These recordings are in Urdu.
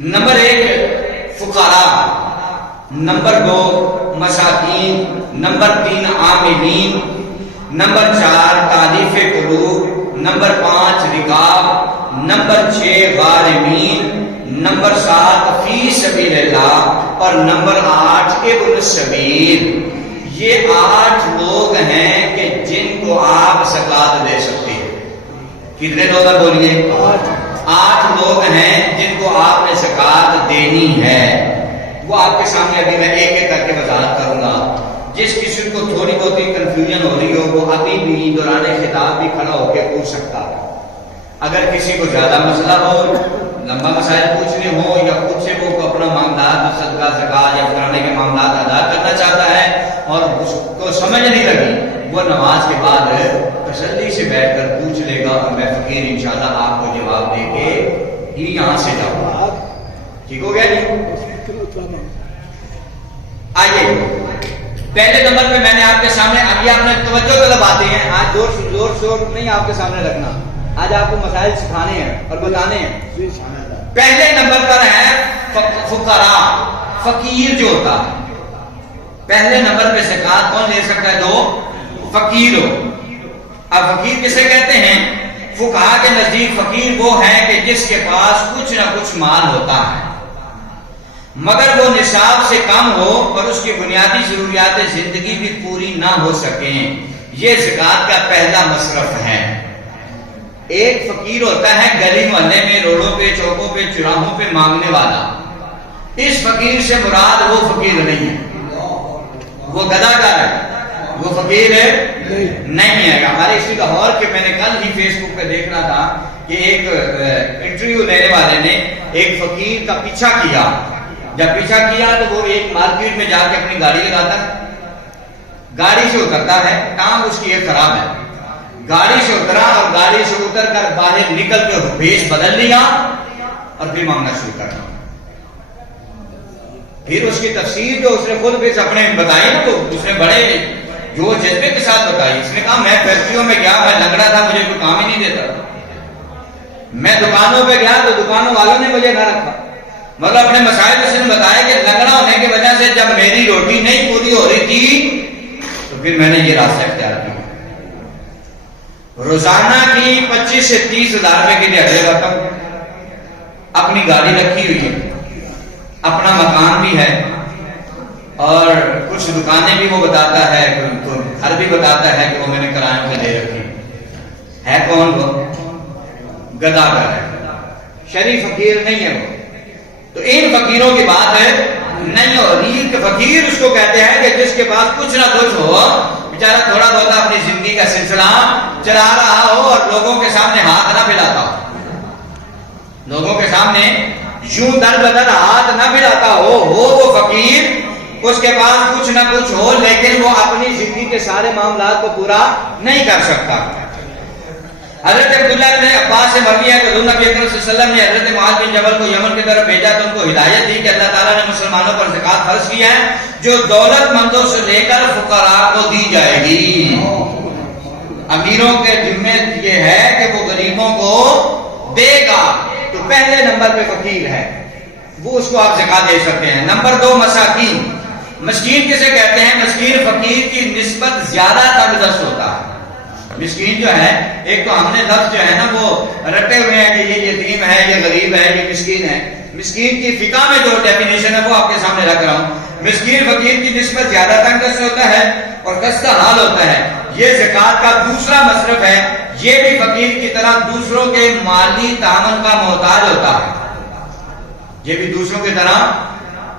نمبر 1 فقراء، نمبر 2 مساکین، نمبر 3 عاملین، نمبر 4 تالیف قلوب، نمبر 5 رقاب، نمبر 6 غارمین، نمبر 7 فی سبیل اللہ، اور نمبر 8 ابن السبیل۔ یہ 8 لوگ ہیں کہ جن کو آپ زکوٰۃ دے سکتے ہیں۔ کتنے لوگ ہیں بولیے؟ 8 لوگ ہیں جن کو آپ نے زکوٰۃ دینی ہے۔ وہ آپ کے سامنے ابھی میں ایک ایک کر کے وضاحت کروں گا۔ جس کسی کو تھوڑی بہت کنفیوژن ہو رہی ہو وہ ابھی بھی دوران خطاب بھی کھڑا ہو کے پوچھ سکتا ہے۔ اگر کسی کو زیادہ مسئلہ ہو، لمبا مسائل پوچھنے ہو، یا خود سے وہ اپنا معاملات صدقہ زکوٰۃ یا فلانے کے معاملات ادا کرنا چاہتا ہے اور اس کو سمجھ نہیں لگی، وہ نماز کے بعد تسلی سے بیٹھ کر پوچھ لے گا اور میں فقیر انشاءاللہ آپ کو جواب دے کے ہی یہاں سے جاؤں گا۔ ٹھیک ہو گیا جی؟ آئیے پہلے نمبر پہ میں نے آپ کے سامنے، ابھی آپ نے توجہ طلب آتے ہیں، آج زور شور نہیں آپ کے سامنے رکھنا، آج آپ کو مسائل سکھانے ہیں اور بتانے ہیں۔ پہلے نمبر پر ہے فقراء، فقیر جو ہوتا ہے۔ پہلے نمبر پہ زکوٰۃ کون لے سکتا ہے؟ جو فقیر ہو۔ اب فقیر کسے کہتے ہیں؟ فقہا کے نزدیک فقیر وہ ہے کہ جس کے پاس کچھ نہ کچھ مال ہوتا ہے مگر وہ نصاب سے کم ہو اور اس کی بنیادی ضروریات زندگی بھی پوری نہ ہو سکیں۔ یہ زکوٰۃ کا پہلا مصرف ہے۔ ایک فقیر ہوتا ہے گلی محلے میں، روڈوں پہ، چوکوں پہ، چوراہوں پہ مانگنے والا۔ اس فقیر سے مراد وہ فقیر نہیں ہے، وہ گداگر ہے، وہ فقیر نہیں ہے۔ ہمارے اسی لاہور کے میں نے کل ہی فیس بک پہ دیکھ رہا تھا کہ ایک انٹرویو لینے والے نے ایک فقیر کا پیچھا کیا۔ جب پیچھا کیا تو وہ ایک مارکیٹ میں جا کے اپنی گاڑی لگاتا ہے، گاڑی سے اترتا ہے، ٹانگ اس کی ایک خراب ہے، گاڑی سے اترا اور گاڑی سے اتر کر باہر نکل کے بھیس بدل لیا اور پھر مانگنا شروع کر دیا۔ پھر اس کی تفسیر جو اس نے خود بھی اپنے بتائی نا، وہ اس نے بڑے جو جذبے کے ساتھ بتائی۔ اس نے کہا میں فیکٹریوں میں گیا، میں لنگڑا تھا، مجھے کوئی کام ہی نہیں دیتا، میں دکانوں پہ گیا تو دکانوں والوں نے مجھے نہ رکھا، مگر اپنے مسائل اس نے بتایا کہ لنگڑا ہونے کی وجہ سے جب میری روٹی نہیں پوری ہو رہی تھی تو پھر میں نے یہ راستہ اختیار کیا۔ روزانہ کی 25 سے 30 ہزار روپے کی دیہڑی کرتا ہوں، اپنی گاڑی رکھی ہوئی ہے، اپنا مکان بھی ہے، اور کچھ دکانیں بھی وہ بتاتا ہے، گھر بھی بتاتا ہے کہ وہ میں نے کرایوں پہ دے رکھی ہے۔ کون وہ؟ گداگر ہے، شریف فقیر نہیں ہے وہ۔ تو ان فقیروں کی بات ہے نہیں ہو رہی کہ فقیر اس کو کہتے ہیں کہ جس کے پاس کچھ نہ کچھ ہو، بیچارہ تھوڑا بہت اپنی زندگی کا سلسلہ چلا رہا ہو اور لوگوں کے سامنے ہاتھ نہ پھیلاتا ہو، لوگوں کے سامنے یوں در بدر ہاتھ نہ پھیلاتا ہو وہ فقیر، اس کے پاس کچھ نہ کچھ ہو لیکن وہ اپنی زندگی کے سارے معاملات کو پورا نہیں کر سکتا۔ حضرت عبداللہ بن عباس سے مروی ہے کہ حضور نبی اکرم صلی اللہ علیہ وسلم نے حضرت معاذ بن جبل کو یمن کی طرف بھیجا تو ان کو ہدایت دی کہ اللہ تعالیٰ نے مسلمانوں پر زکوٰۃ فرض کی ہے جو دولت مندوں سے لے کر فقراء کو دی جائے گی۔ امیروں کے ذمہ یہ ہے کہ وہ غریبوں کو دے گا۔ تو پہلے نمبر پہ فقیر ہے، وہ اس کو آپ زکوٰۃ دے سکتے ہیں۔ نمبر 2 مساکین۔ مسکین کسے کہتے ہیں؟ مسکین فقیر کی نسبت زیادہ تنگدست ہوتا ہے۔ مسکین جو ہے، ایک تو ہم نے لفظ جو ہے نا وہ رٹے ہوئے ہیں کہ یہ یتیم ہے، یہ غریب ہے، یہ مسکین ہے۔ مسکین کی فقہ میں جو ڈیفینیشن ہے وہ آپ کے سامنے رکھ رہا ہوں۔ مسکین فقیر کی نسبت زیادہ تنگدست ہوتا ہے اور خستہ حال ہوتا ہے۔ یہ زکوٰۃ کا دوسرا مصرف ہے، یہ بھی فقیر کی طرح دوسروں کے مالی تعاون کا محتاج ہوتا ہے۔ یہ بھی دوسروں کی طرح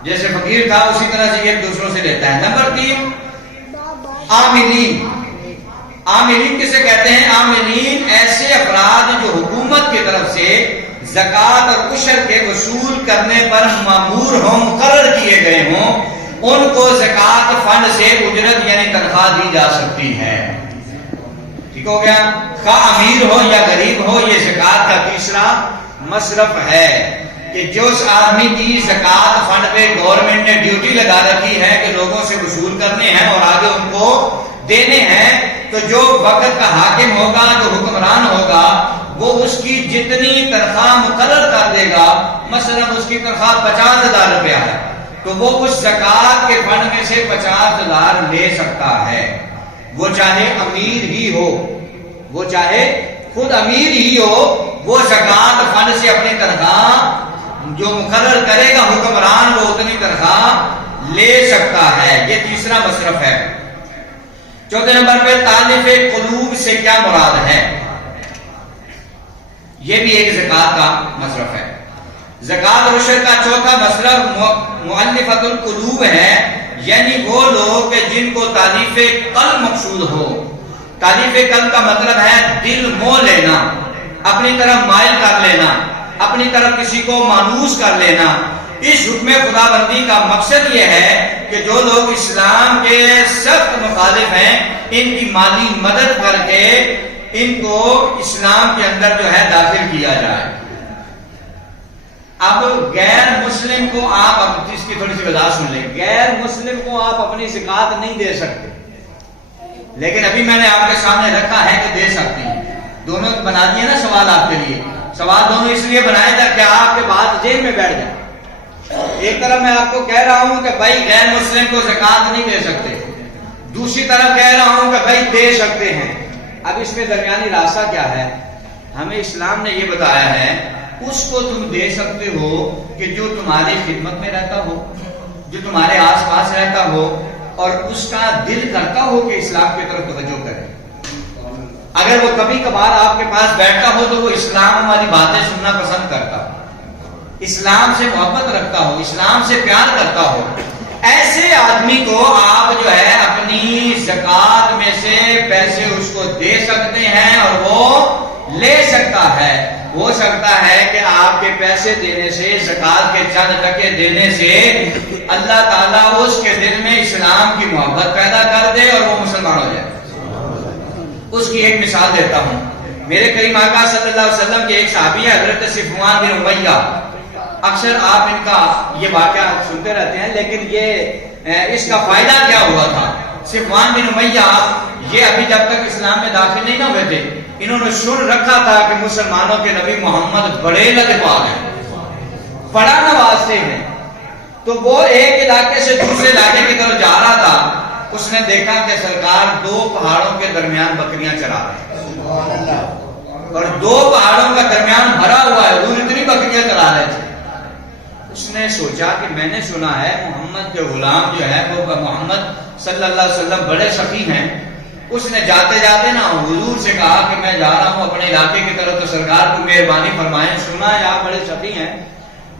جیسے فقیر تھا اسی طرح سے یہ دوسروں سے لیتا ہے۔ نمبر 3 عاملین۔ عاملین کسے کہتے ہیں؟ عاملین ایسے افراد جو حکومت کی طرف سے زکوٰۃ اور عشر کے وصول کرنے پر مامور ہوں، مقرر کیے گئے ہوں، ان کو زکوٰۃ فنڈ سے اجرت یعنی تنخواہ دی جا سکتی ہے۔ ٹھیک ہو گیا؟ خواہ امیر ہو یا غریب ہو، یہ زکوٰۃ کا تیسرا مصرف ہے کہ جو آدمی کی زکوٰۃ فنڈ پہ گورنمنٹ نے ڈیوٹی لگا رکھی ہے کہ لوگوں سے وصول کرنے ہیں اور آگے ان کو دینے ہیں، تو جو وقت کا حاکم ہوگا، جو حکمران ہوگا، وہ اس کی جتنی تنخواہ مقرر کر دے گا مثلا اس کی تنخواہ 50,000 روپیہ ہے تو وہ اس زکات کے فنڈ میں سے 50,000 لے سکتا ہے، وہ چاہے امیر ہی ہو، وہ چاہے خود امیر ہی ہو، وہ زکات فنڈ سے اپنی تنخواہ جو مقرر کرے گا حکمران وہ اتنی تنخواہ لے سکتا ہے۔ یہ تیسرا مصرف ہے۔ چوتھے نمبر پہ تالیف قلوب سے کیا مراد ہے؟ یہ بھی ایک زکات کا مصرف ہے۔ زکات رشد کا چوتھا مصرف مؤلفۃ القلوب ہے، یعنی وہ لوگ کہ جن کو تالیف قلب مقصود ہو۔ تالیف قلب کا مطلب ہے دل موہ لینا، اپنی طرف مائل کر لینا، اپنی طرف کسی کو مانوس کر لینا۔ اس حکم خدا بندی کا مقصد یہ ہے کہ جو لوگ اسلام کے سخت مخالف ہیں ان کی مالی مدد کر کے ان کو اسلام کے اندر جو ہے داخل کیا جائے۔ اب غیر مسلم کو آپ اس کی تھوڑی سی وضاحت سن لیں۔ غیر مسلم کو آپ اپنی زکات نہیں دے سکتے، لیکن ابھی میں نے آپ کے سامنے رکھا ہے کہ دے سکتے ہیں۔ دونوں بنا دیے نا سوال آپ کے لیے، سوال دونوں اس لیے بنائے تھا کہ آپ کے بات ذہن میں بیٹھ جائے۔ ایک طرف میں آپ کو کہہ رہا ہوں کہ بھائی غیر مسلم کو زکات نہیں دے سکتے، دوسری طرف کہہ رہا ہوں کہ بھائی دے سکتے ہیں۔ اب اس میں درمیانی راستہ کیا ہے؟ ہمیں اسلام نے یہ بتایا ہے اس کو تم دے سکتے ہو کہ جو تمہاری خدمت میں رہتا ہو، جو تمہارے آس پاس رہتا ہو اور اس کا دل کرتا ہو کہ اسلام کی طرف توجہ کرے۔ اگر وہ کبھی کبھار آپ کے پاس بیٹھتا ہو تو وہ اسلام والی باتیں سننا پسند کرتا ہو، اسلام سے محبت رکھتا ہو، اسلام سے پیار کرتا ہو، ایسے آدمی کو آپ جو ہے اپنی زکات میں سے پیسے اس کو دے سکتے ہیں اور وہ لے سکتا ہے۔ ہو سکتا ہے کہ آپ کے پیسے دینے سے، زکات کے چند ٹکے دینے سے اللہ تعالیٰ اس کے دل میں اسلام کی محبت پیدا کر دے اور وہ مسلمان ہو جائے۔ اس کی ایک مثال دیتا ہوں۔ میرے کریم آقا صلی اللہ علیہ وسلم کے ایک صحابی ہے حضرت صفوان بن امیہ۔ اکثر آپ ان کا یہ واقعہ سنتے رہتے ہیں، لیکن یہ اس کا فائدہ کیا ہوا تھا؟ صفوان بن امیہ یہ ابھی جب تک اسلام میں داخل نہیں نہ ہوئے تھے، انہوں نے سن رکھا تھا کہ مسلمانوں کے نبی محمد بڑے لجپال ہیں، بڑا نوازتے ہیں۔ تو وہ ایک علاقے سے دوسرے علاقے کی طرف جا رہا تھا، اس نے دیکھا کہ سرکار دو پہاڑوں کے درمیان بکریاں چرا رہے ہیں اور دو پہاڑوں کا درمیان بھرا ہوا ہے، حضور اتنی بکریاں چرا رہے تھے۔ اس نے سوچا کہ میں نے سنا ہے محمد کے غلام جو ہے وہ محمد صلی اللہ علیہ وسلم بڑے سخی ہیں۔ اس نے جاتے جاتے نا حضور سے کہا کہ میں جا رہا ہوں اپنے علاقے کی طرف، تو سرکار کو مہربانی فرمائیں، سنا ہے آپ بڑے سخی ہیں،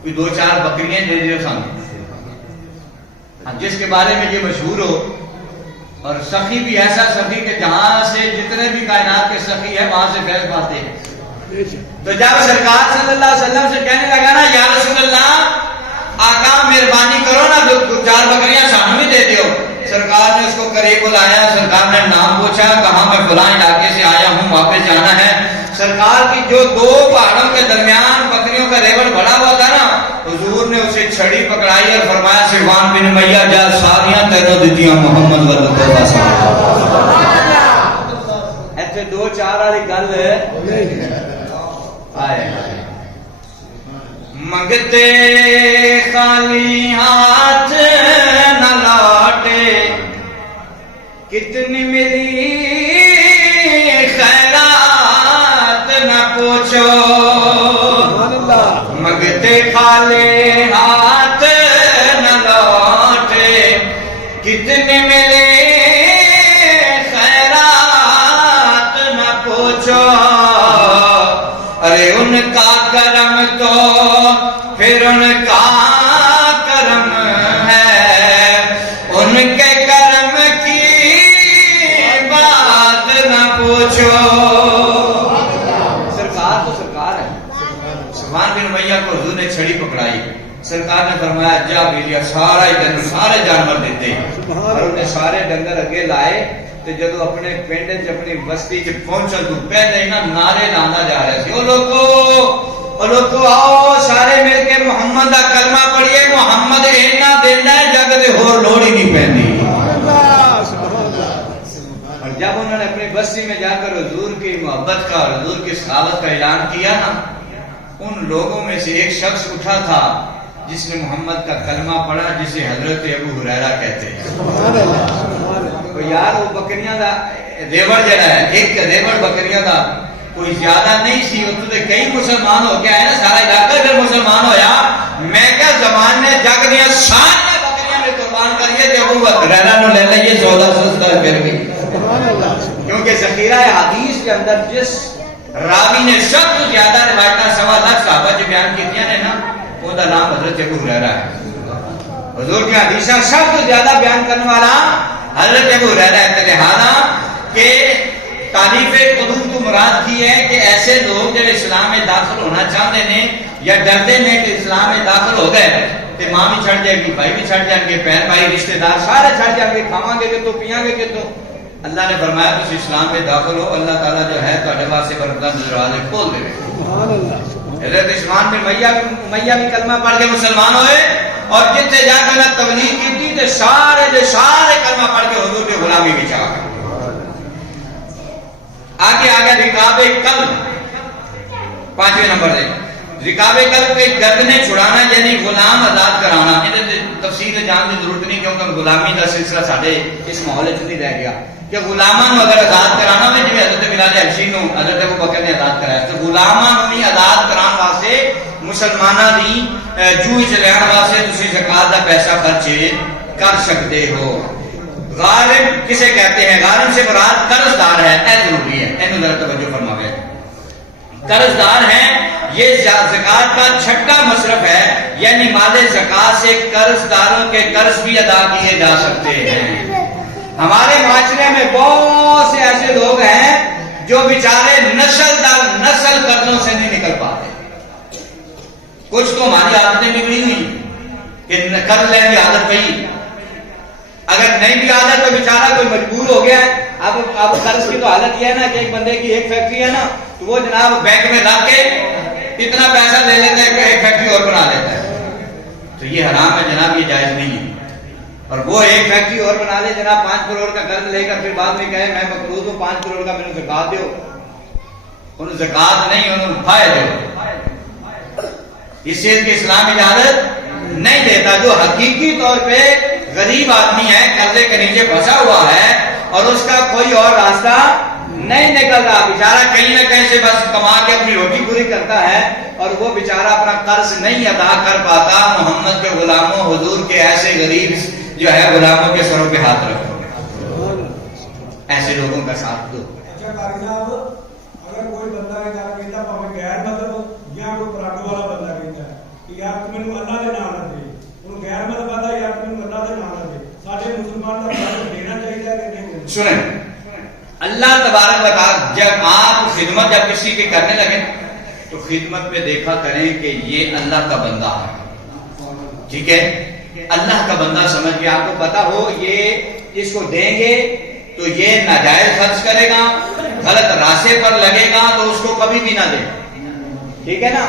کوئی 2-4 بکریاں دے دیو سامنے، جس کے بارے میں یہ مشہور ہو۔ اور سخی بھی ایسا سخی کہ جہاں سے جتنے بھی کائنات کے سخی ہیں وہاں سے فیض پاتے ہیں۔ تو جب سرکار صلی اللہ علیہ وسلم سے کہنے لگا نا یا رسول اللہ آقا مہربانی کرو نا 2-4 بکریاں سامنے بھی دے دیو، سرکار نے اس کو قریب بلایا، سرکار نے نام پوچھا، کہا میں فلاں علاقے سے آیا ہوں، واپس جانا ہے۔ سرکار کی جو 2 پہاڑوں کے درمیان بکریوں کا ریوڑ بڑا ہوا تھا نا، حضور نے اسے چھڑی پکڑائی اور فرمایا صفوان بن امیہ جا ساریاں تینوں دتیاں محمد والے صلی اللہ ایسے 2-4 والی گل منگتے خالی ہاتھ نہ لوٹے، کتنی ملی خیرات نہ پوچھو، منگتے خالی ہاتھ نہ لوٹے، کتنی ملی خیرات نہ پوچھو، ارے ان کا کرم تو پھر ان کا کرم ہے، ان کے کرم کی بات نہ پوچھو۔ سرکار تو سرکار ہے۔ صفوان بن امیہ کو حضور نے چھڑی پکڑائی، سرکار نے فرمایا جا بیلیا سارے جانور دیتے، اور انہیں سارے ڈنگر اگے لائے۔ تو جدو اپنے پنڈ اپنی بستی چ پہنچا تو پہلے نا نعرے لانا جا رہے تھے، او لوگو آؤ سارے مل کے محمد دا کلمہ پڑھیے، محمد اینا دینا ہے جگ دے ہور لوڑ ہی نہیں پہنی۔ اور جب انہوں نے اپنی بستی میں جا کر حضور کی محبت کا اور حضور کی سخاوت کا اعلان کیا نا، ان لوگوں میں سے ایک شخص اٹھا تھا جس نے محمد کا کلمہ پڑھا جسے حضرت ابو ہریرہ کہتے ہیں. تو یار وہ بکریاں دا ریوڑ جڑا ہے ایک ریوڑ بکریاں دا کوئی زیادہ نہیں سی. اتنے کئی مسلمان ہو کے آئے نا, سارا علاقہ پھر مسلمان ہویا. میں کیا زمان نے جگ دیا سارے بکریاں میں قربان کریے کہ ابو ہریرہ نو لے لئیے 14 سستا کر گئی. کیونکہ ذخیرہ حدیث کے اندر جس راوی نے سب سے زیادہ روایتاں 1.25 لاکھ صحابہ جو بیان کیتیاں نے نا, وہ دا نام حضرت ابو ہریرہ ہے. حضور کی حدیثاں سب سے زیادہ بیان کرنے والا حضرت ابو ہریرہ ہے. لہذا کہ تعلیف قلوب تو مراد کی ہے کہ ایسے لوگ جب اسلام میں داخل ہونا چاہتے ہیں یا ڈرتے ہیں کہ اسلام میں داخل ہو گئے تو ماں بھی چھڑ جائے گی, بھائی بھی چھڑ جائیں گے, بہن بھائی رشتہ دار سارے چھڑ جائیں گے, کھاواں گے کہ تو پیاں گے کہ تو. اللہ نے فرمایا تم اسلام میں داخل ہو, اللہ تعالیٰ جو ہے تہاڈے واسطے برکتاں دے دروازے کھول دے. حضرت عثمان بن امیہ بھی کلمہ پڑھ کے مسلمان ہوئے اور جتنے جا کے نہ تبلیغ کی تھی تے سارے کلمہ پڑھ کے حضور کی غلامی بھی چاہ گئے. آگے رکاب قلب 5ویں نمبر دے. رکاب قلب کے گردنے چھڑانا یعنی غلام آزاد کرانا. تفصیل جان کی ضرورت نہیں کیونکہ غلامی کا سلسلہ ساڈے اس ماحول وچ نہیں رہ گیا کہ غلاماں نو اگر آزاد کرانا ہوئے جی حضرت بلال حبشی نو حضرت ابو بکر نے آزاد کرایا تو غلاماں نو بھی آزاد کران واسطے مسلماناں دی جوئی چ لین واسطے تسی زکات دا پیسہ خرچ کر سکتے ہو. غارم کسے کہتے ہیں؟ غارم سے مراد قرض دار ہے. اے ضروری ہے, اینو ذرا توجہ فرماوے. قرض دار ہیں, یہ زکات کا چھٹا مصرف ہے, یعنی مال زکات سے قرض داروں کے قرض بھی ادا کیے جا سکتے ہیں. ہمارے معاشرے میں بہت سے ایسے لوگ ہیں جو بیچارے نسل در نسل قرضوں سے نہیں نکل پاتے. کچھ تو ہماری عادتیں بگڑی ہوئی کہ قرض لینے کی عادت پئی, اگر نہیں بھی عادت تو بیچارہ کوئی مجبور ہو گیا ہے. اب قرض کی تو حالت یہ ہے نا کہ ایک بندے کی ایک فیکٹری ہے نا, تو وہ جناب بینک میں رکھ کے اتنا پیسہ لے لیتا ہے کہ ایک فیکٹری اور بنا لیتا ہے. تو یہ حرام ہے جناب, یہ جائز نہیں ہے. اور وہ ایک فیکٹری اور بنا لے جناب 5 کروڑ کا قرض لے کر پھر بعد میں کہے میں مقروض ہوں 5 کروڑ کا میرے زکات دو. انہوں زکات نہیں, انہوں فائدہ دو. اس چیز کی اسلام اجازت نہیں دیتا. جو حقیقی طور پہ غریب آدمی ہے, قرضے کے نیچے پھنسا ہوا ہے اور اس کا کوئی اور راستہ نہیں نکل رہا, بیچارہ کہیں نہ کہیں سے بس کما کے اپنی روٹی پوری کرتا ہے اور وہ بیچارہ اپنا قرض نہیں ادا کر پاتا. محمد کے غلاموں, حضور کے ایسے غریب جو ہے غلاموں کے سروں پہ ہاتھ رکھو, ایسے لوگوں کا ساتھ دو. اگر کوئی بندہ کہتا غیر مطلب یا کوئی پراٹھوں والا بندہ کہتا ہے کہ یار تم نے اللہ کے نام نہ دے, انہوں غیر مطلب آتا ہے یار تم اللہ کے نام نہ دے. سارے مسلمان کا فرض دینا چاہیے کہ نہیں؟ سنیں, اللہ تبارک و تعالی جب آپ خدمت جب کسی کی کرنے لگے تو خدمت میں دیکھا کریں کہ یہ اللہ کا بندہ ہے, ٹھیک ہے, اللہ کا بندہ سمجھ کے آپ کو پتا ہو یہ اس کو دیں گے تو یہ ناجائز خرچ کرے گا, غلط راستے پر لگے گا تو اس کو کبھی بھی نہ دیں, ٹھیک ہے نا.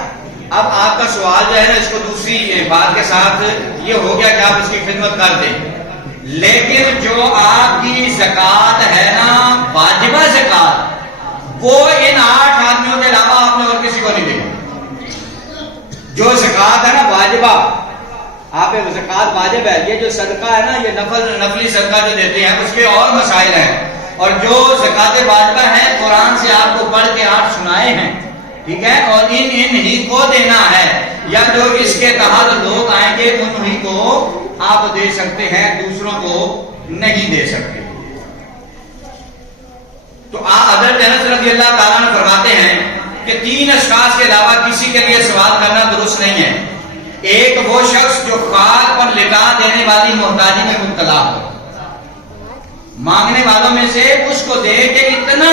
اب آپ کا سوال جو ہے نا اس کو دوسری بات کے ساتھ یہ ہو گیا کہ آپ اس کی خدمت کر دیں, لیکن جو آپ کی زکات ہے نا واجبہ زکات, وہ ان 8 آدمیوں کے علاوہ آپ نے اور کسی کو نہیں دیں. جو زکات ہے نا واجبہ, آپ پہ زکات واجب ہے. یہ جو صدقہ ہے نا یہ نفلی صدقہ جو دیتے ہیں اس کے اور مسائل ہیں, اور جو زکات واجبہ ہے قرآن سے آپ کو پڑھ کے 8 سنائے ہیں, ٹھیک ہے, اور ان ہی کو دینا ہے, یا جو اس کے تحت لوگ آئیں گے انہی کو آپ دے سکتے ہیں, دوسروں کو نہیں دے سکتے. تو حضرت انس رضی اللہ تعالیٰ عنہ فرماتے ہیں کہ 3 اشخاص کے علاوہ کسی کے لیے سوال کرنا درست نہیں ہے. ایک وہ شخص جو خاک پر لٹا دینے والی محتاجی میں مبتلا ہو, مانگنے والوں میں سے اس کو دے کہ اتنا,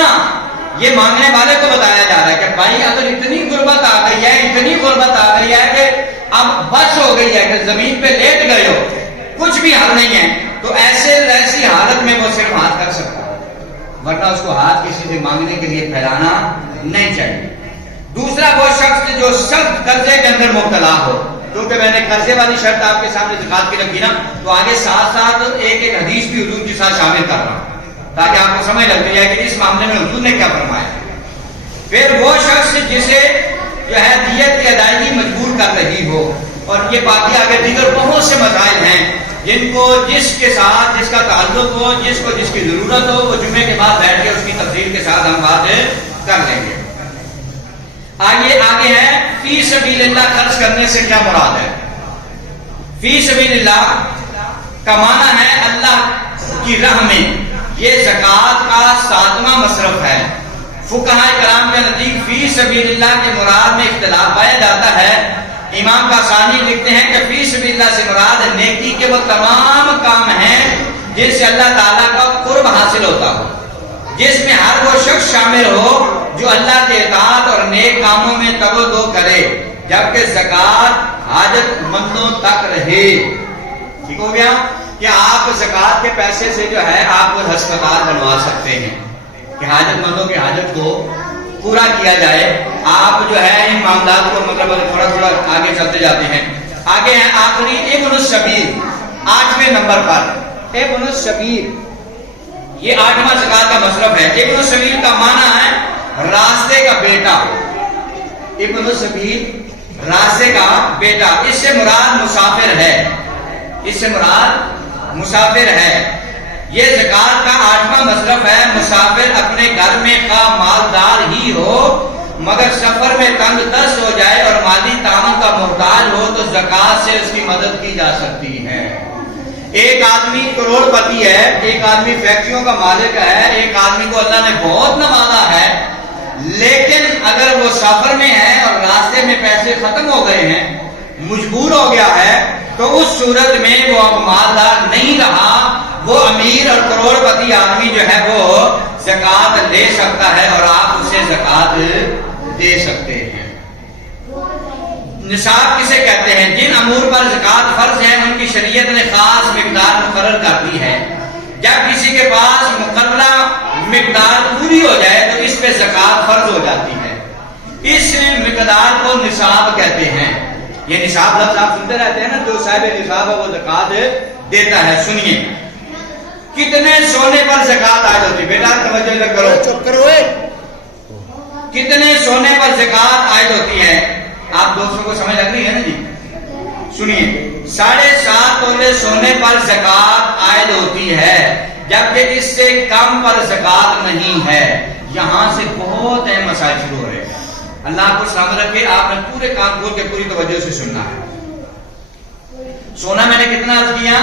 یہ مانگنے والے کو بتایا جا رہا ہے کہ بھائی اگر اتنی غربت آ گئی ہے, اتنی غربت آ گئی ہے کہ اب بس ہو گئی ہے کہ زمین پہ لیٹ گئے ہو, کچھ بھی حل نہیں ہے, تو ایسی حالت میں وہ صرف ہاتھ کر سکتا ہے, ورنہ اس کو ہاتھ کسی سے مانگنے کے لیے پھیلانا نہیں چاہیے. دوسرا وہ شخص جو سخت قرضے کے اندر مبتلا ہو, کیونکہ میں نے قرضے والی شرط آپ کے سامنے زکات کی رکھی نا, تو آگے ساتھ ساتھ ایک حدیث بھی حضور کے ساتھ شامل کر رہا ہوں تاکہ آپ کو سمجھ لگ جائے کہ اس معاملے میں حضور نے کیا فرمایا. پھر وہ شخص جسے جو ہے دیت کی ادائیگی مجبور کر رہی ہو. اور یہ باقی آگے دیگر بہت سے مسائل ہیں جن کو جس کے ساتھ جس کا تعلق ہو، جس کو جس کی ضرورت ہو، وہ جمعے کے بعد بیٹھ کے اس کی تفصیل کے ساتھ ہم بات کر لیں گے. آگے ہے فی سبیل اللہ خرچ کرنے سے کیا مراد ہے؟ فی سبیل اللہ کا معنی ہے اللہ کی راہ میں. یہ زکوٰۃ کا 7واں مصرف ہے. فقہاء کرام کے نزدیک فی سبیل اللہ کے مراد میں اختلاف پایا جاتا ہے. امام قاسانی لکھتے ہیں کہ فی سبیل اللہ سے مراد نیکی کے وہ تمام کام ہیں جن سے اللہ تعالیٰ کا قرب حاصل ہوتا ہو، جس میں ہر وہ شخص شامل ہو جو اللہ کے اطاعت اور نیک کاموں میں تگ و دو کرے، جبکہ زکوٰۃ حاجت مندوں تک رہے. ٹھیک ہو گیا کہ آپ زکوٰۃ کے پیسے سے جو ہے آپ وہ ہسپتال بنوا سکتے ہیں کہ حاجت مندوں کی حاجت کو پورا کیا جائے. آپ جو ہے ان معاملات کو مطلب تھوڑا تھوڑا آگے چلتے جاتے ہیں. آگے ہیں آخری ابن السبیل 8ویں نمبر پر. ابن السبیل یہ 8واں زکوٰۃ کا مصرف ہے. ابن السبیل کا معنی ہے راستے کا بیٹا. ابن السبیل راستے کا بیٹا. اس سے مراد مسافر ہے. اس سے مراد مسافر ہے. یہ زکوٰۃ کا 8واں مصرف ہے. مسافر اپنے گھر میں خواہ مالدار ہی ہو مگر سفر میں تنگ دست ہو جائے اور مالی تعاون کا محتاج ہو تو زکوٰۃ سے اس کی مدد کی جا سکتی ہے. ایک آدمی کروڑ پتی ہے، ایک آدمی فیکٹریوں کا مالک ہے، ایک آدمی کو اللہ نے بہت نوازا ہے، لیکن اگر وہ سفر میں ہے اور راستے میں پیسے ختم ہو گئے ہیں، مجبور ہو گیا ہے، تو اس صورت میں وہ اب مالدار نہیں رہا. وہ امیر اور کروڑ پتی آدمی جو ہے وہ زکوٰۃ لے سکتا ہے اور آپ اسے زکوٰۃ دے سکتے ہیں. نصاب کسے کہتے ہیں؟ جن امور پر زکوٰۃ فرض ہے ان کی شریعت نے خاص مقدار مقرر کر دی ہے. جب کسی کے پاس مقررہ مقدار پوری ہو جائے تو اس پہ زکوٰۃ فرض ہو جاتی ہے. اس مقدار کو نصاب کہتے ہیں. یہ نصاب لفظ آپ سنتے رہتے ہیں نا، جو صاحب نصاب ہے وہ زکوٰۃ دیتا ہے. سنیے کتنے سونے پر زکوٰۃ عائد ہوتی ہے؟ بیٹا توجہ کرو، چپ کرو. کتنے سونے پر زکوٰۃ عائد ہوتی ہے؟ آپ دوستوں کو سمجھ لگ رہی ہے نا جی؟ سنیے 7.5 تولے سونے پر زکوٰۃ عائد ہوتی ہے، جبکہ اس سے کم پر زکوٰۃ نہیں ہے. یہاں سے بہت اہم مسائل شروع ہو رہے ہیں. اللہ کو سلامت رکھے. آپ نے پورے کام کھول کے پوری توجہ سے سننا ہے. سونا میں نے کتنا عرض کیا؟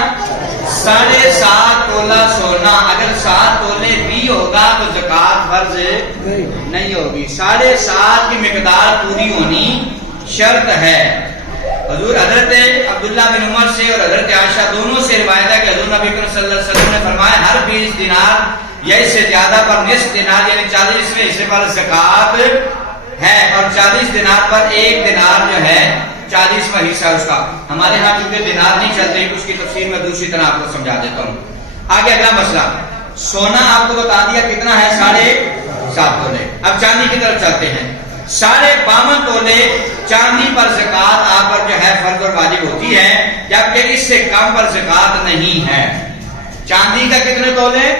7.5 تولہ سونا. اگر 7 تولے بھی ہوگا تو زکوٰۃ فرض نہیں ہوگی. 7.5 کی مقدار پوری ہونی شرط ہے. حضور حضرت عبداللہ بن عمر سے اور حضرت عائشہ دونوں سے روایت ہے کہ حضور نبی صلی اللہ علیہ وسلم نے فرمایا ہر 20 دینار یا اس سے زیادہ پر نصف دینار یعنی 40ویں حصے پر زکوٰۃ ہے، اور 40 دینار پر 1 دینار جو ہے 40واں حصہ اس کا. ہمارے ہاں چونکہ دینار نہیں چلتے، اس کی تفسیر میں دوسری طرح آپ کو سمجھا دیتا ہوں. آگے اگلا مسئلہ، سونا آپ کو بتا دیا کتنا ہے 7.5 تولے. اب چاندی کی طرف چلتے ہیں. 52 تولے چاندی پر زکوٰۃ آپ پر جو ہے فرض اور واجب ہوتی ہے، جبکہ اس سے کم پر زکوٰۃ نہیں ہے. چاندی کا کتنے تولے؟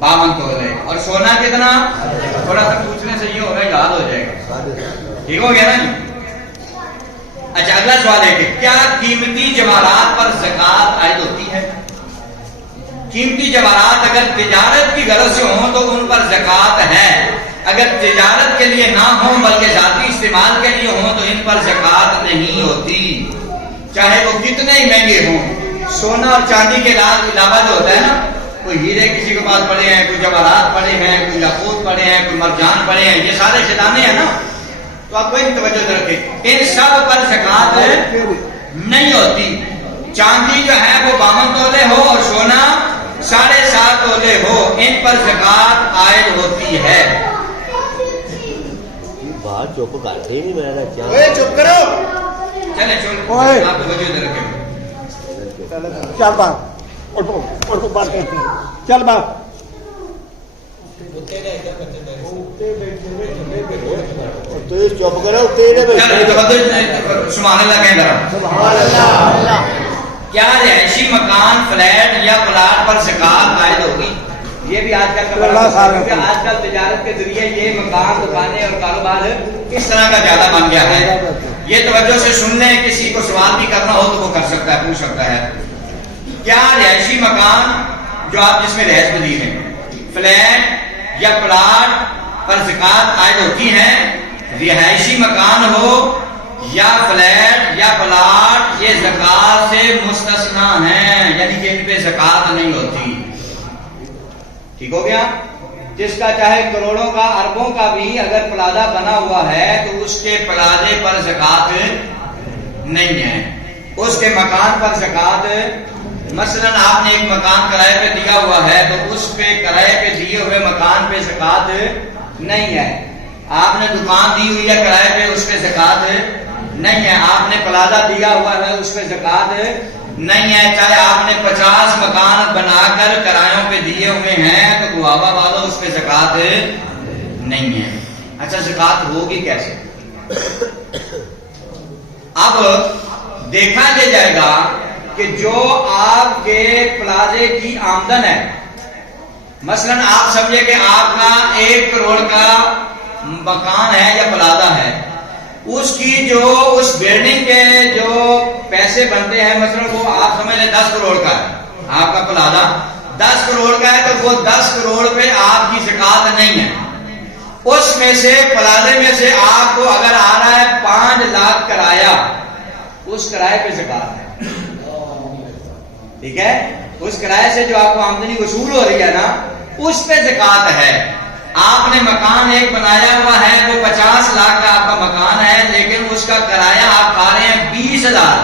52 تولے. اور سونا کتنا؟ تھوڑا سا پوچھنے سے یہ ہوگا یاد ہو جائے گا. ٹھیک ہو گیا نا جی؟ اچھا اگلا سوال ہے کہ کیا قیمتی جواہرات پر زکوٰۃ عائد ہوتی ہے؟ قیمتی جواہرات اگر تجارت کی غرض سے ہوں تو ان پر زکوٰۃ ہے. اگر تجارت کے لیے نہ ہوں بلکہ ذاتی استعمال کے لیے ہوں تو ان پر زکوٰۃ نہیں ہوتی، چاہے وہ کتنے ہی مہنگے ہوں. سونا اور چاندی کے علاوہ جو ہوتا ہے نا، کوئی ہیرے کسی کے پاس پڑے ہیں، کوئی جواہرات پڑے ہیں، کوئی یاقوت پڑے ہیں، کوئی مرجان پڑے ہیں، یہ سارے خزانے ہیں نا، تو آپ کوئی توجہ رکھیں. ان سب پر زکوٰۃ نہیں ہوتی. چاندی جو ہے وہ 52 تولے ہو اور سونا 7.5 تولے ہو، ان پر زکوٰۃ عائد ہوتی ہے. بات چپ کرتے ہی نہیں، میں نے کیا چپ کرو. چلے آپ توجہ رکھیں. چل بات اور کو بات کرتے ہیں. چل بات تو چپ کرو. تیرے سبحان اللہ کہیں ذرا. سبحان اللہ. کیا رہائشی مکان، فلیٹ یا پلاٹ پر زکوٰۃ عائد ہوگی؟ یہ بھی آج کل کا بڑا مسئلہ ہے، کیونکہ آج کل تجارت کے ذریعے یہ مکان دکانیں اور کاروبار اس طرح کا زیادہ بن گیا ہے. یہ توجہ سے سن لیں، کسی کو سوال بھی کرنا ہو تو وہ کر سکتا ہے، پوچھ سکتا ہے. کیا رہائشی مکان جو آپ جس میں رہائش پذیر ہیں، فلیٹ یا پلاٹ پر زکوٰۃ عائد ہوتی ہے؟ رہائشی مکان ہو یا فلیٹ یا پلاٹ، یہ زکوٰۃ سے مستثنا ہیں، یعنی کہ ان پہ زکوٰۃ نہیں ہوتی. ٹھیک ہو گیا؟ جس کا چاہے کروڑوں کا اربوں کا بھی اگر پلازہ بنا ہوا ہے تو اس کے پلازے پر زکوٰۃ نہیں ہے، اس کے مکان پر زکوٰۃ. مثلا آپ نے ایک مکان کرائے پہ دیا ہوا ہے تو اس پہ کرائے پہ دیے ہوئے مکان پہ زکوٰۃ نہیں ہے. آپ نے دکان دی ہوئی ہے کرائے پہ، اس پہ زکوٰۃ نہیں ہے. آپ نے پلازہ دیا ہوا ہے، اس پہ زکوٰۃ نہیں ہے. چاہے آپ نے 50 مکان بنا کر کرایوں پہ دیے ہوئے ہیں تو گوابا والوں اس پہ زکوٰۃ نہیں ہے. اچھا زکوٰۃ ہوگی کیسے؟ اب دیکھا یہ جائے گا کہ جو آپ کے پلازے کی آمدن ہے، مثلا آپ سمجھے کہ آپ کا 1 کروڑ کا مکان ہے یا پلازہ ہے، اس کی جو اس بلڈنگ کے جو پیسے بنتے ہیں، مثلا وہ آپ سمجھ لیں 10 کروڑ کا ہے، آپ کا پلازہ 10 کروڑ کا ہے تو وہ 10 کروڑ پہ آپ کی زکوٰۃ نہیں ہے. اس میں سے پلازے میں سے آپ کو اگر آ رہا ہے 5 لاکھ کرایہ، اس کرائے پہ زکوٰۃ ہے. ٹھیک ہے؟ اس کرائے سے جو آپ کو آمدنی وصول ہو رہی ہے نا، اس پہ زکوٰۃ ہے. آپ نے مکان ایک بنایا ہوا ہے، وہ 50 لاکھ کا آپ کا مکان ہے، لیکن اس کا کرایہ آپ کھا رہے ہیں 20,000،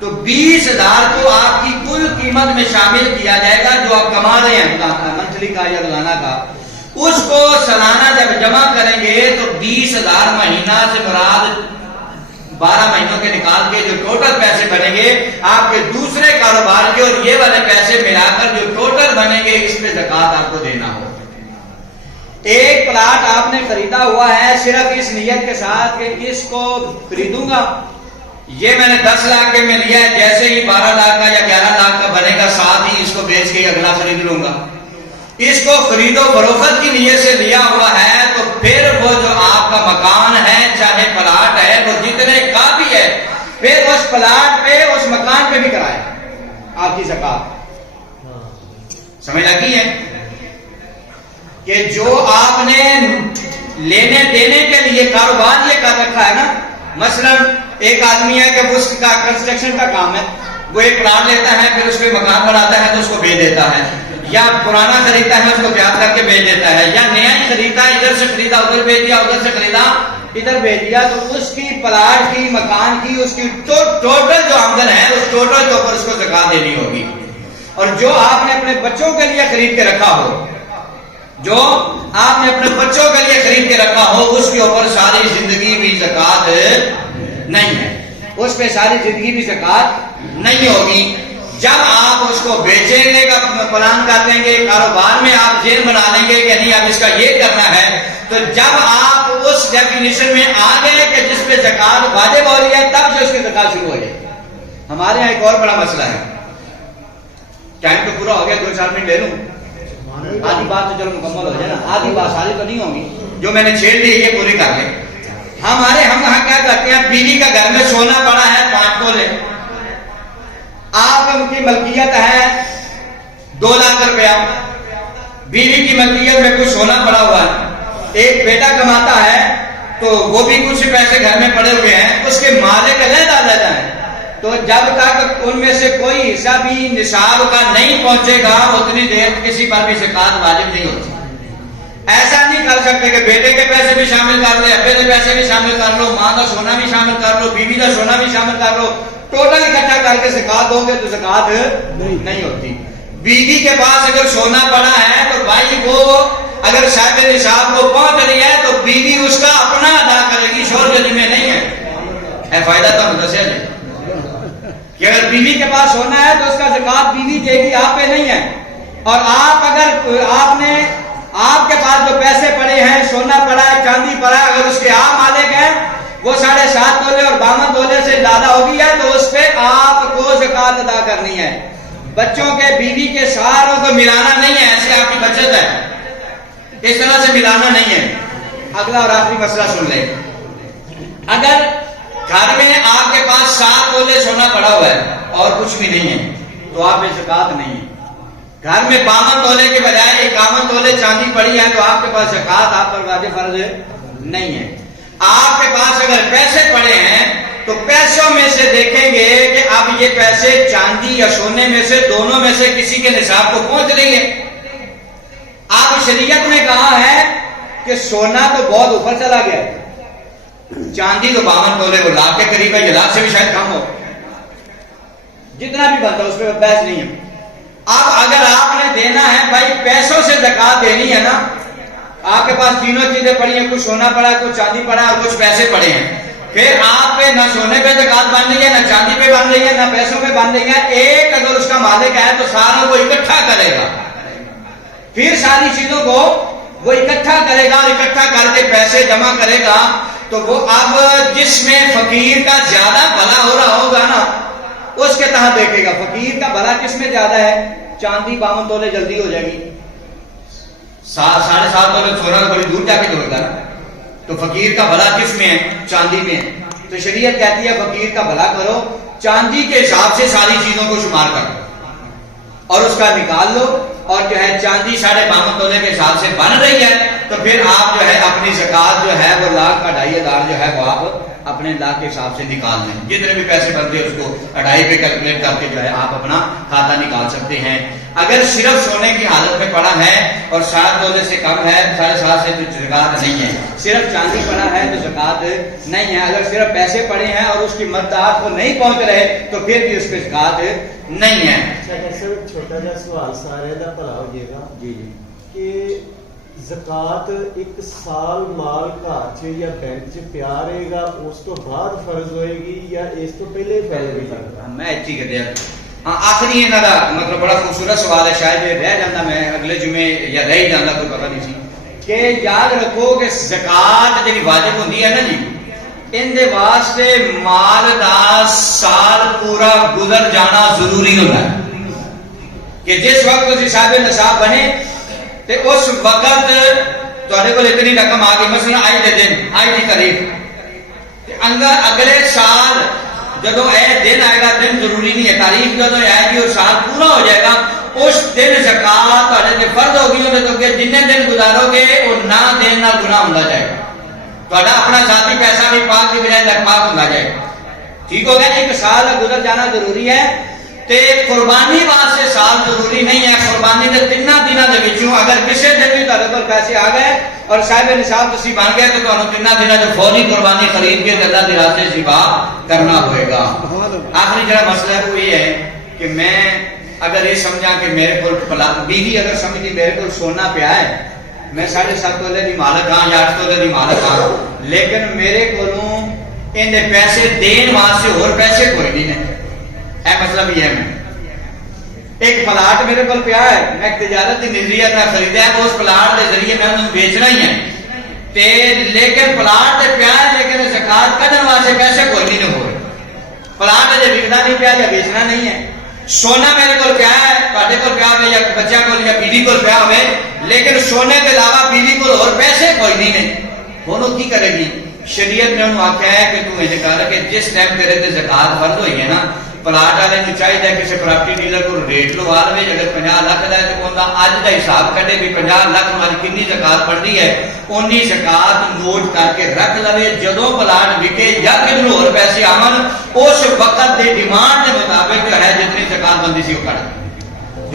تو 20,000 کو آپ کی کل قیمت میں شامل کیا جائے گا جو آپ کما رہے ہیں منتھلی کا یا روزانہ کا. اس کو سالانہ جب جمع کریں گے تو 20,000 مہینہ سے مراد 12 مہینوں کے نکال کے جو ٹوٹل پیسے بنیں گے آپ کے دوسرے کاروبار کے اور یہ والے پیسے ملا کر جو ٹوٹل بنیں گے، اس پہ زکوٰۃ آپ کو دینا ہوگا. ایک پلاٹ آپ نے خریدا ہوا ہے صرف اس نیت کے ساتھ کہ اس کو خریدوں گا، یہ میں نے 10 لاکھ کے میں لیا ہے، جیسے ہی 12 لاکھ کا یا 11 لاکھ کا بنے گا ساتھ ہی اس کو بیچ کے اگلا خرید لوں گا. اس کو خرید و فروخت کی نیت سے لیا ہوا ہے تو پھر وہ جو آپ کا مکان ہے چاہے پلاٹ ہے وہ جتنے کا بھی ہے، پھر اس پلاٹ پہ اس مکان پہ بھی کرائے آپ کی زکوٰۃ. سمجھ لگی ہے کہ جو آپ نے لینے دینے کے لیے کاروبار یہ کر رکھا ہے نا، مثلا ایک آدمی ہے کہ اس کا کنسٹرکشن کا کام ہے، وہ ایک پلاٹ لیتا ہے پھر اس پہ مکان بناتا ہے تو اس کو بیچ دیتا ہے، یا پرانا خریدتا ہے اس کو تیار کر کے بیچ دیتا ہے، یا نیا ہی خریدتا ہے، ادھر سے خریدا ادھر بیچ دیا، ادھر سے خریدا ادھر بیچ دیا، تو اس کی پلاٹ کی مکان کی اس کی ٹوٹل جو آمدن ہے اس ٹوٹل کے اوپر اس کو زکوٰۃ دینی ہوگی. اور جو آپ نے اپنے بچوں کے لیے خرید کے رکھا ہو، جو آپ نے اپنے بچوں کے لیے خرید کے رکھا ہو، اس کے اوپر ساری زندگی بھی زکوٰۃ نہیں ہے، اس پہ ساری زندگی بھی زکوٰۃ نہیں ہوگی. جب آپ اس کو بیچنے کا پلان کر لیں گے، کاروبار میں آپ ذہن بنا لیں گے کہ نہیں اب اس کا یہ کرنا ہے، تو جب آپ اس ڈیفینیشن میں آ گئے کہ جس پہ زکوٰۃ واجب ہو رہی ہے، تب سے اس کی زکوٰۃ شروع ہو جائے. ہمارے یہاں ایک اور بڑا مسئلہ ہے، ٹائم تو پورا ہو گیا، 2-4 منٹ لے لوں، آدھی بات تو چلو مکمل ہو جائے نا، آدھی بات ساری تو نہیں ہوگی، جو میں نے چھیڑ دی یہ پوری کر لیں. ہم یہاں کیا کرتے ہیں، بیوی کا گھر میں سونا پڑا ہے 5 تولے، آپ کی ملکیت ہے 2 لاکھ روپیہ، بیوی کی ملکیت میں کچھ سونا پڑا ہوا ہے، ایک بیٹا کماتا ہے تو وہ بھی کچھ پیسے گھر میں پڑے ہوئے ہیں، اس کے مالک علیحدہ ہیں، تو جب تک ان میں سے کوئی حصہ بھی نصاب کا نہیں پہنچے گا اتنی دیر کسی پر بھی زکوٰۃ واجب نہیں ہوتی. ایسا نہیں کر سکتے کہ بیٹے کے پیسے بھی شامل کر لو، ابے کے پیسے بھی شامل کر لو، ماں کا سونا بھی شامل کر لو، بیوی کا سونا بھی شامل کر لو، ٹوٹل اکٹھا کر کے زکوٰۃ دو گے تو زکوٰۃ نہیں ہوتی. بیوی کے پاس اگر سونا پڑا ہے تو بھائی وہ اگر صاحب نصاب کو پہنچ رہی ہے تو بیوی اس کا اپنا ادا کرے گی، شوہر کے ذمہ نہیں ہے. فائدہ تو دسیا جائے کہ اگر بیوی کے پاس سونا ہے تو اس کا زکوٰۃ بیوی دے گی، آپ پہ نہیں ہے. اور آپ اگر آپ کے پاس جو پیسے پڑے ہیں، سونا پڑا ہے، چاندی پڑا ہے، اگر اس کے آپ مالک ہیں، وہ 7.5 تولے اور 52 تولے سے زیادہ ہوگی ہے تو اس پہ آپ کو زکوٰۃ ادا کرنی ہے. بچوں کے بیوی کے ساروں کو ملانا نہیں ہے، ایسے آپ کی بچت ہے، اس طرح سے ملانا نہیں ہے۔ اگلا اور آخری مسئلہ سن لیں، اگر گھر میں آپ کے پاس 7 تولے سونا پڑا ہوا ہے اور کچھ بھی نہیں ہے تو آپ پہ زکات نہیں ہے۔ گھر میں 52 تولے کے بجائے 51 تولے چاندی پڑی ہے تو آپ کے پاس زکات آپ پر واجب فرض نہیں ہے۔ آپ کے پاس اگر پیسے پڑے ہیں تو پیسوں میں سے دیکھیں گے کہ اب یہ پیسے چاندی یا سونے میں سے دونوں میں سے کسی کے نصاب کو پہنچ رہی ہے۔ آپ شریعت نے کہا ہے کہ سونا تو بہت اوپر چلا گیا ہے، چاندی تو 52 تولے وہ لاکھ کے قریب ہے، یہ لاکھ سے بھی شاید کم ہو، جتنا بھی بنتا اس پہ بحث نہیں ہے۔ اب اگر آپ نے دینا ہے بھائی پیسوں سے زکات دینی ہے نا، آپ کے پاس تینوں چیزیں پڑی ہیں، کچھ سونا پڑا ہے، کچھ چاندی پڑا ہے اور کچھ پیسے پڑے ہیں، پھر آپ پہ نہ سونے پہ زکات بن رہی ہے، نہ چاندی پہ بن رہی ہے، نہ پیسوں پہ بن رہی ہے۔ ایک اگر اس کا مالک ہے تو ساروں کو اکٹھا کرے گا، پھر ساری چیزوں کو وہ اکٹھا کرے گا اور اکٹھا کر کے پیسے جمع کرے گا، تو وہ اب جس میں فقیر کا زیادہ بھلا ہو رہا ہوگا نا اس کے تحت دیکھے گا، فقیر کا بھلا کس میں زیادہ ہے؟ چاندی 52 تولے جلدی ہو جائے گی، 7.5 تولے سونا بڑی دور جا کے جوڑتا ہے، تو فقیر کا بھلا کس میں ہے؟ چاندی میں ہے۔ تو شریعت کہتی ہے فقیر کا بھلا کرو، چاندی کے حساب سے ساری چیزوں کو شمار کرو اور اس کا نکال لو، اور جو ہے چاندی 52.5 تولے کے حساب سے بن رہی ہے تو پھر آپ جو ہے اپنی زکات جو ہے وہ 1,00,000 جو ہے وہ آپ اپنے لاکھ کے حساب سے نکال لیں، جتنے بھی پیسے بنتے ہیں اس کو 2.5 پہ کیلکولیٹ کر کے جو ہے آپ اپنا کھاتا نکال سکتے ہیں۔ اگر صرف سونے کی حالت میں پڑا ہے اور 7 تولے سے کم ہے، 7.5 سے تو زکات نہیں ہے، صرف چاندی پڑا ہے تو زکات نہیں ہے۔ اگر صرف پیسے پڑے ہیں اور اس کی مقدار کو نہیں پہنچ رہے تو پھر بھی اس پہ زکات نہیں ہے۔ چھوٹا جا سوال سارے دا بھلا ہو جائے گا جی جی کہ زکات ایک سال مال گھر چ یا بینک چ پیا رہے گا اس تو بعد فرض ہوئے گی یا اس تو پہلے فرض ہوئے گی؟ میں ایک چیز کہتے ہیں آخری انہوں کا مطلب بڑا خوبصورت سوال ہے، شاید یہ رہ جانا میں اگلے جمعے یا رہ ہی جانا کوئی پتہ نہیں سی، کہ یاد رکھو کہ زکات جی واجب ہوتی ہے نا جی، ان دے واسطے مال دا سال پورا گزر جانا ضروری ہوتا ہے کہ جس وقت اسی صاحب نصاب بنے تے اس وقت تھوڑے کو اتنی رقم آ گئی، مثلا آج دے دن آج دی تاریخ اگلے سال جدو اے دن آئے گا، دن ضروری نہیں ہے، تاریخ جدو آئے گی اور سال پورا ہو جائے گا اس دن زکات تھوڑے تے فرض ہوگی، تو کہ جن دن گزارو گے وہ نہ دین نال گناہ ہوندا جائے گا، تھوڑا اپنا ذاتی پیسہ بھی پاک کی بجائے ناپاک ہوندا جائے گا، ٹھیک ہو گیا؟ ایک سال گزر جانا ضروری ہے۔ تے قربانی واسطے سال ضروری نہیں ہے، قربانی دے 3 دنوں دے وچوں اگر کسی دن بھی تہاڈے کول پیسے آ گئے اور صاحب نصاب تسی بن گئے تو تانوں 3 دنوں دے فوری قربانی خرید کے اللہ دے راستے ذبح کرنا ہوئے گا۔ آخری جڑا مسئلہ ہے وہ یہ ہے کہ میں اگر یہ سمجھا کہ میرے کول بیوی اگر سمجھتی میرے کول سونا پیا ہے، میں 7.5 تولے دی مالک ہاں یا 8 تولے دی مالک ہاں، لیکن میرے کولوں ان دے پیسے دین واسطے اور پیسے کوئی نہیں ہے، اے مطلب یہ ہے میں ایک پلاٹ میرے کو پیا ہے، میں تجارت کی نظریت نہ خریدا ہے، اس پلاٹ کے ذریعے میں انہوں بیچنا ہی ہے تے لیکن پلاٹ تے پیا ہے لیکن زکات کڈن واسطے پیسے کوئی نہیں ہو رہے، پلاٹ اجے وکنا نہیں پیا یا بیچنا نہیں ہے۔ سونا میرے کو پیا ہے، تہاڈے کول پیا ہوے یا بچہ کول یا بیوی کول پیا ہوے، لیکن سونے کے علاوہ بیوی کول اور پیسے کوئی نہیں ہے، وہ کی کرے گی؟ شریعت نے انہوں آخیا ہے کہ تم یہ کر کہ جس ٹائم تیرے تے زکات فرض ہوئی ہے نا، پلاٹ والے کو چاہیے کسی پراپرٹی ڈیلر کو ریٹ لوا لے، اگر 50 لاکھ کا ہے تو بندہ اج کا حساب کٹے بھی 50 لاکھ ہماری کنی زکات بنتی ہے، اونی زکات نوٹ کر کے رکھ لے، جدوں پلاٹ وکے یا کدھر اور پیسے آمن اس وقت کے ڈیمانڈ کے مطابق جو ہے جتنی زکات بنتی سی وہ کٹ۔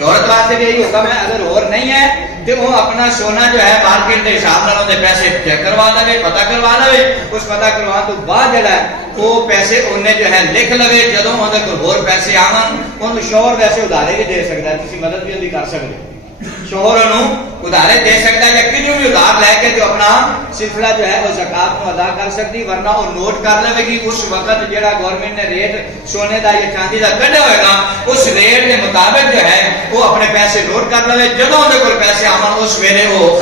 عورت واسطے بھی یہی ہوگا، میں اگر اور نہیں ہے تو وہ اپنا سونا جو ہے مارکیٹ کے حساب نال اندر پیسے چیک کروا لے، پتہ کروا لے، اس پتہ کروا تو بعد جڑا ہے وہ پیسے انہیں جو ہے لکھ لے، جدوں اندر کوئی اور پیسے آون ان شوہر ویسے ادھارے بھی دے سکتا ہے، کسی مدد بھی کر سکتے، شوہر انہوں ادھارے دے سکتا ہے یا کسی بھی ادھار لے کے جو اپنا سلسلہ جو ہے وہ زکات کو ادا کر سکتی، ورنہ وہ نوٹ کر لے گی اس وقت جڑا گورنمنٹ نے ریٹ سونے دا یا چاندی دا کڈیا ہوئے گا اس ریٹ کے مطابق جو ہے وہ اپنے پیسے نوٹ کر لے، جدوں اندر کوئی پیسے آون اس ویلے وہ